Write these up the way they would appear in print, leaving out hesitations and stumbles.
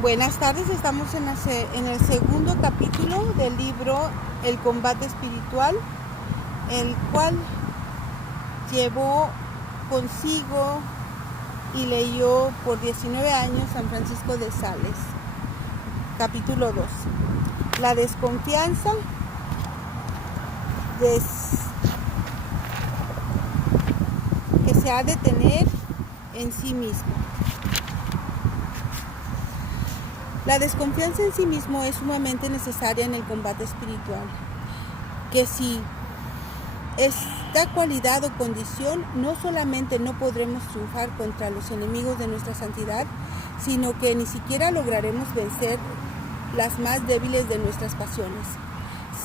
Buenas tardes, estamos en el segundo capítulo del libro El combate espiritual, el cual llevó consigo y leyó por 19 años San Francisco de Sales. Capítulo 2. La desconfianza que se ha de tener en sí mismo. La desconfianza en sí mismo es sumamente necesaria en el combate espiritual, que si esta cualidad o condición, no solamente no podremos triunfar contra los enemigos de nuestra santidad, sino que ni siquiera lograremos vencer las más débiles de nuestras pasiones.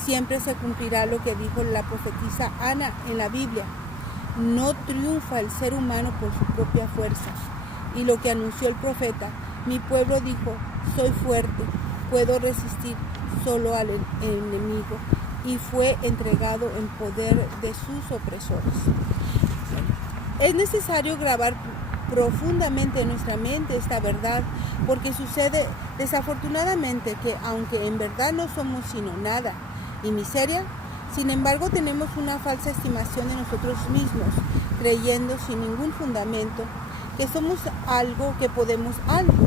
Siempre se cumplirá lo que dijo la profetisa Ana en la Biblia: no triunfa el ser humano por su propia fuerza. Y lo que anunció el profeta: mi pueblo dijo, soy fuerte, puedo resistir solo al enemigo, y fue entregado en poder de sus opresores. Es necesario grabar profundamente en nuestra mente esta verdad, porque sucede desafortunadamente que, aunque en verdad no somos sino nada y miseria, sin embargo tenemos una falsa estimación de nosotros mismos, creyendo sin ningún fundamento que somos algo, que podemos algo,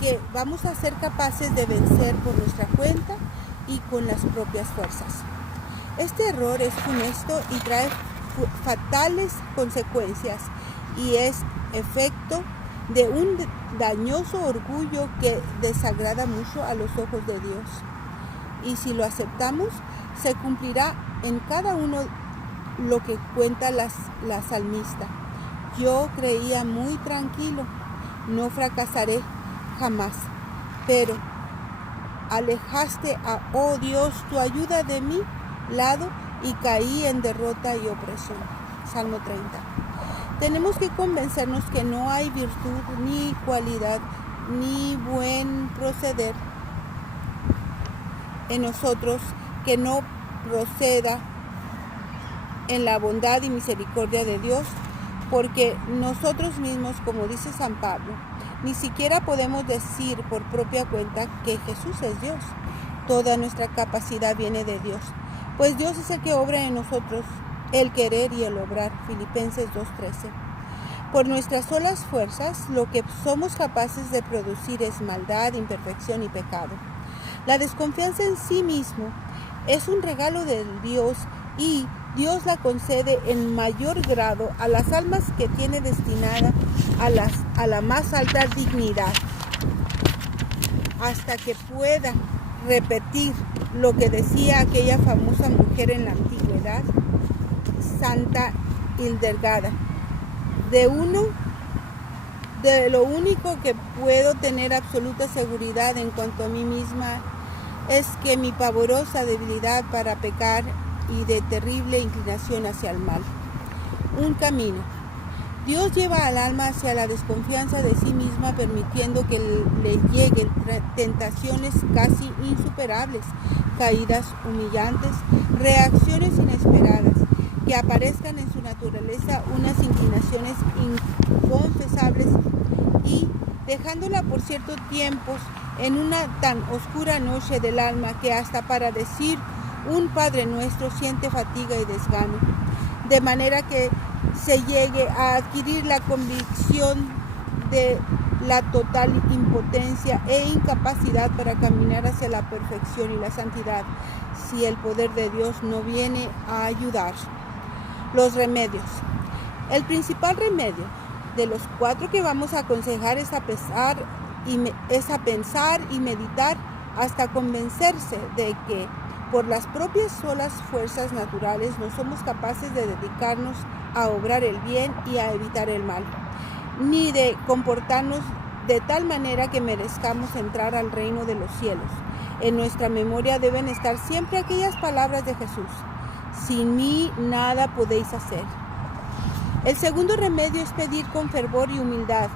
que vamos a ser capaces de vencer por nuestra cuenta y con las propias fuerzas. Este error es funesto y trae fatales consecuencias, y es efecto de un dañoso orgullo que desagrada mucho a los ojos de Dios. Y si lo aceptamos, se cumplirá en cada uno lo que cuenta la salmista: yo creía muy tranquilo, no fracasaré jamás, pero alejaste oh Dios, tu ayuda de mi lado, y caí en derrota y opresión. Salmo 30. Tenemos que convencernos que no hay virtud, ni cualidad, ni buen proceder en nosotros que no proceda en la bondad y misericordia de Dios, porque nosotros mismos, como dice San Pablo, ni siquiera podemos decir por propia cuenta que Jesús es Dios. Toda nuestra capacidad viene de Dios, pues Dios es el que obra en nosotros el querer y el obrar. Filipenses 2:13. Por nuestras solas fuerzas, lo que somos capaces de producir es maldad, imperfección y pecado. La desconfianza en sí mismo es un regalo de Dios, y Dios la concede en mayor grado a las almas que tiene destinada a la más alta dignidad, hasta que pueda repetir lo que decía aquella famosa mujer en la antigüedad, Santa Hildegarda: de lo único que puedo tener absoluta seguridad en cuanto a mí misma es que mi pavorosa debilidad para pecar y de terrible inclinación hacia el mal. Un camino. Dios lleva al alma hacia la desconfianza de sí misma, permitiendo que le lleguen tentaciones casi insuperables, caídas humillantes, reacciones inesperadas, que aparezcan en su naturaleza unas inclinaciones inconfesables, y dejándola por ciertos tiempos en una tan oscura noche del alma que hasta para decir un Padre Nuestro siente fatiga y desgano, de manera que se llegue a adquirir la convicción de la total impotencia e incapacidad para caminar hacia la perfección y la santidad, si el poder de Dios no viene a ayudar. Los remedios. El principal remedio de los 4 que vamos a aconsejar es a pensar y meditar hasta convencerse de que por las propias solas fuerzas naturales no somos capaces de dedicarnos a obrar el bien y a evitar el mal, ni de comportarnos de tal manera que merezcamos entrar al reino de los cielos. En nuestra memoria deben estar siempre aquellas palabras de Jesús: sin mí nada podéis hacer. El segundo remedio es pedir con fervor y humildad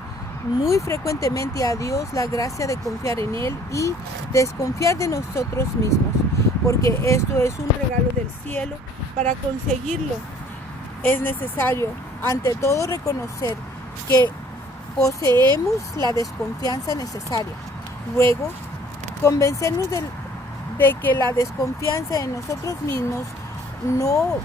muy frecuentemente a Dios la gracia de confiar en Él y desconfiar de nosotros mismos, porque esto es un regalo del cielo. Para conseguirlo es necesario, ante todo, reconocer que poseemos la desconfianza necesaria. Luego, convencernos de que la desconfianza en nosotros mismos no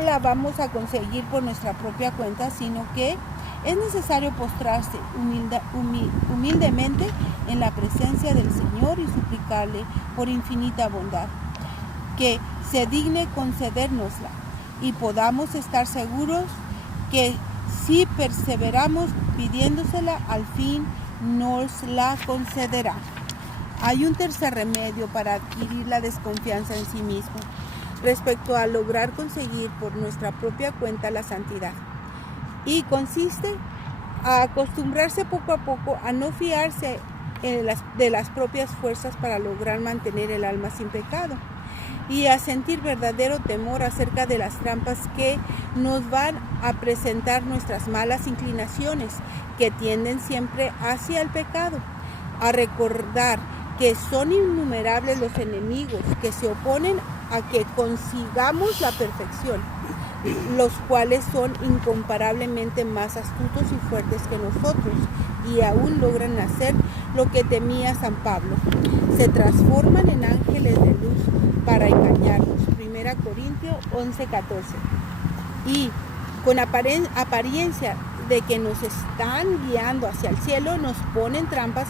la vamos a conseguir por nuestra propia cuenta, sino que es necesario postrarse humildemente en la presencia del Señor y suplicarle por infinita bondad que se digne concedérnosla, y podamos estar seguros que si perseveramos pidiéndosela, al fin nos la concederá. Hay un tercer remedio para adquirir la desconfianza en sí mismo respecto a lograr conseguir por nuestra propia cuenta la santidad, y consiste a acostumbrarse poco a poco a no fiarse de las propias fuerzas para lograr mantener el alma sin pecado, y a sentir verdadero temor acerca de las trampas que nos van a presentar nuestras malas inclinaciones, que tienden siempre hacia el pecado, a recordar que son innumerables los enemigos que se oponen a que consigamos la perfección, los cuales son incomparablemente más astutos y fuertes que nosotros, y aún logran hacer lo que temía San Pablo: se transforman en ángeles de luz para engañarnos. 1 Corintios 11:14. Y con apariencia de que nos están guiando hacia el cielo, nos ponen trampas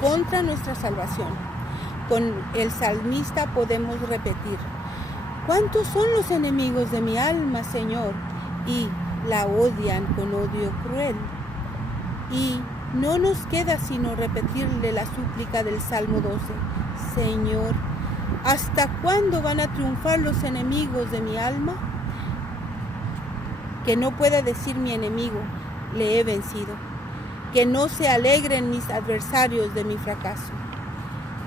contra nuestra salvación. Con el salmista podemos repetir: ¿cuántos son los enemigos de mi alma, Señor? Y la odian con odio cruel. Y no nos queda sino repetirle la súplica del Salmo 12: Señor, ¿hasta cuándo van a triunfar los enemigos de mi alma? Que no pueda decir mi enemigo: le he vencido. Que no se alegren mis adversarios de mi fracaso.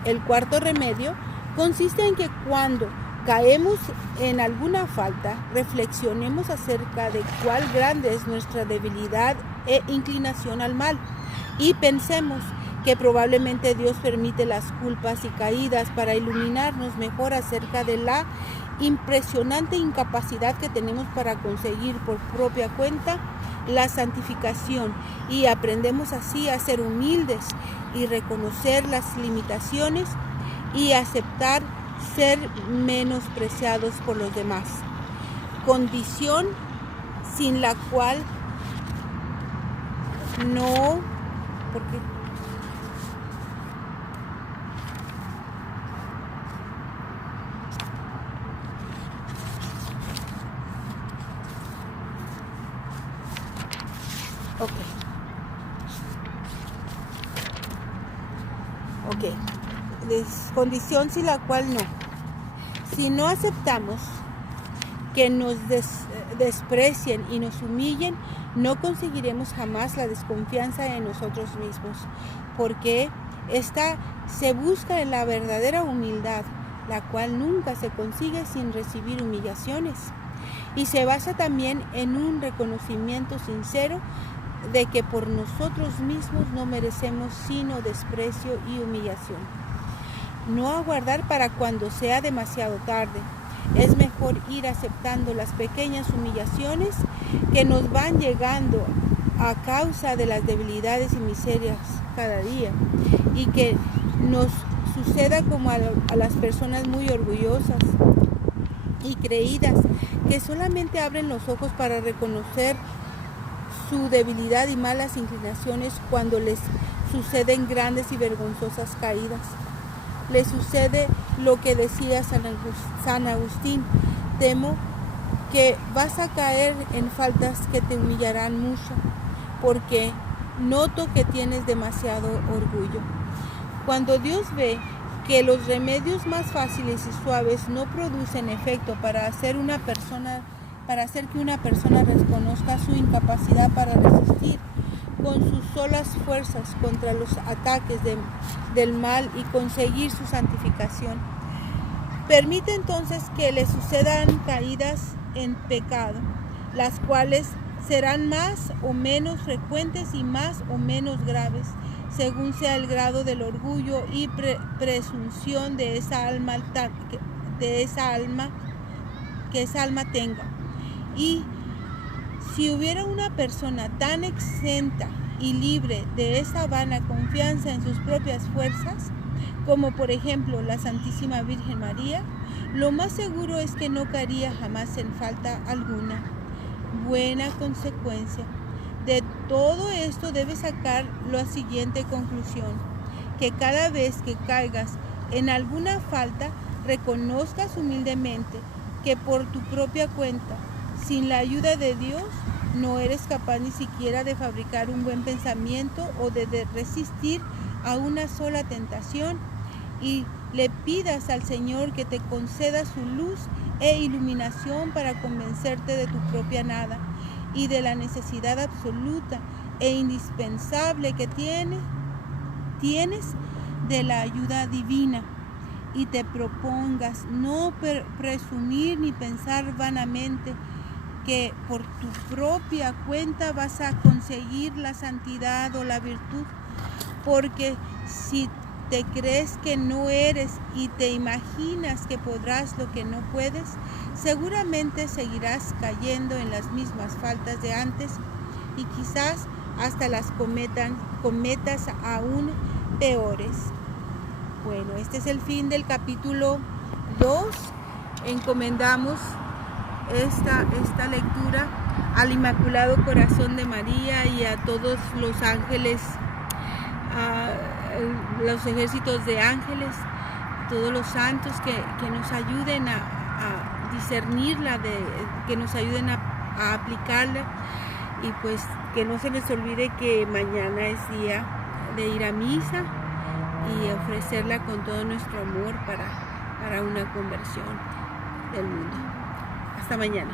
El cuarto remedio consiste en que cuando caemos en alguna falta, reflexionemos acerca de cuál grande es nuestra debilidad e inclinación al mal, y pensemos que probablemente Dios permite las culpas y caídas para iluminarnos mejor acerca de la impresionante incapacidad que tenemos para conseguir por propia cuenta la santificación, y aprendemos así a ser humildes y reconocer las limitaciones y aceptar ser menospreciados por los demás, condición sin la cual no, porque condición sin la cual no. Si no aceptamos que nos desprecien y nos humillen, no conseguiremos jamás la desconfianza en nosotros mismos, porque esta se busca en la verdadera humildad, la cual nunca se consigue sin recibir humillaciones, y se basa también en un reconocimiento sincero de que por nosotros mismos no merecemos sino desprecio y humillación. No aguardar para cuando sea demasiado tarde. Es mejor ir aceptando las pequeñas humillaciones que nos van llegando a causa de las debilidades y miserias cada día, y que nos suceda como a las personas muy orgullosas y creídas, que solamente abren los ojos para reconocer su debilidad y malas inclinaciones cuando les suceden grandes y vergonzosas caídas. Le sucede lo que decía San Agustín: temo que vas a caer en faltas que te humillarán mucho, porque noto que tienes demasiado orgullo. Cuando Dios ve que los remedios más fáciles y suaves no producen efecto para hacer que una persona reconozca su incapacidad para resistir con sus solas fuerzas contra los ataques del mal y conseguir su santificación, permite entonces que le sucedan caídas en pecado, las cuales serán más o menos frecuentes y más o menos graves, según sea el grado del orgullo y presunción que esa alma tenga. Y si hubiera una persona tan exenta y libre de esa vana confianza en sus propias fuerzas, como por ejemplo la Santísima Virgen María, lo más seguro es que no caería jamás en falta alguna. Buena consecuencia. De todo esto debes sacar la siguiente conclusión: que cada vez que caigas en alguna falta, reconozcas humildemente que por tu propia cuenta, sin la ayuda de Dios, no eres capaz ni siquiera de fabricar un buen pensamiento o de resistir a una sola tentación, y le pidas al Señor que te conceda su luz e iluminación para convencerte de tu propia nada y de la necesidad absoluta e indispensable que tienes de la ayuda divina, y te propongas no presumir ni pensar vanamente que por tu propia cuenta vas a conseguir la santidad o la virtud, porque si te crees que no eres y te imaginas que podrás lo que no puedes, seguramente seguirás cayendo en las mismas faltas de antes y quizás hasta las cometas aún peores. Bueno, este es el fin del capítulo 2. Encomendamos esta lectura al Inmaculado Corazón de María y a todos los ángeles, a los ejércitos de ángeles, todos los santos que nos ayuden a discernirla, que nos ayuden a aplicarla, y pues que no se les olvide que mañana es día de ir a misa y ofrecerla con todo nuestro amor para una conversión del mundo. Hasta mañana.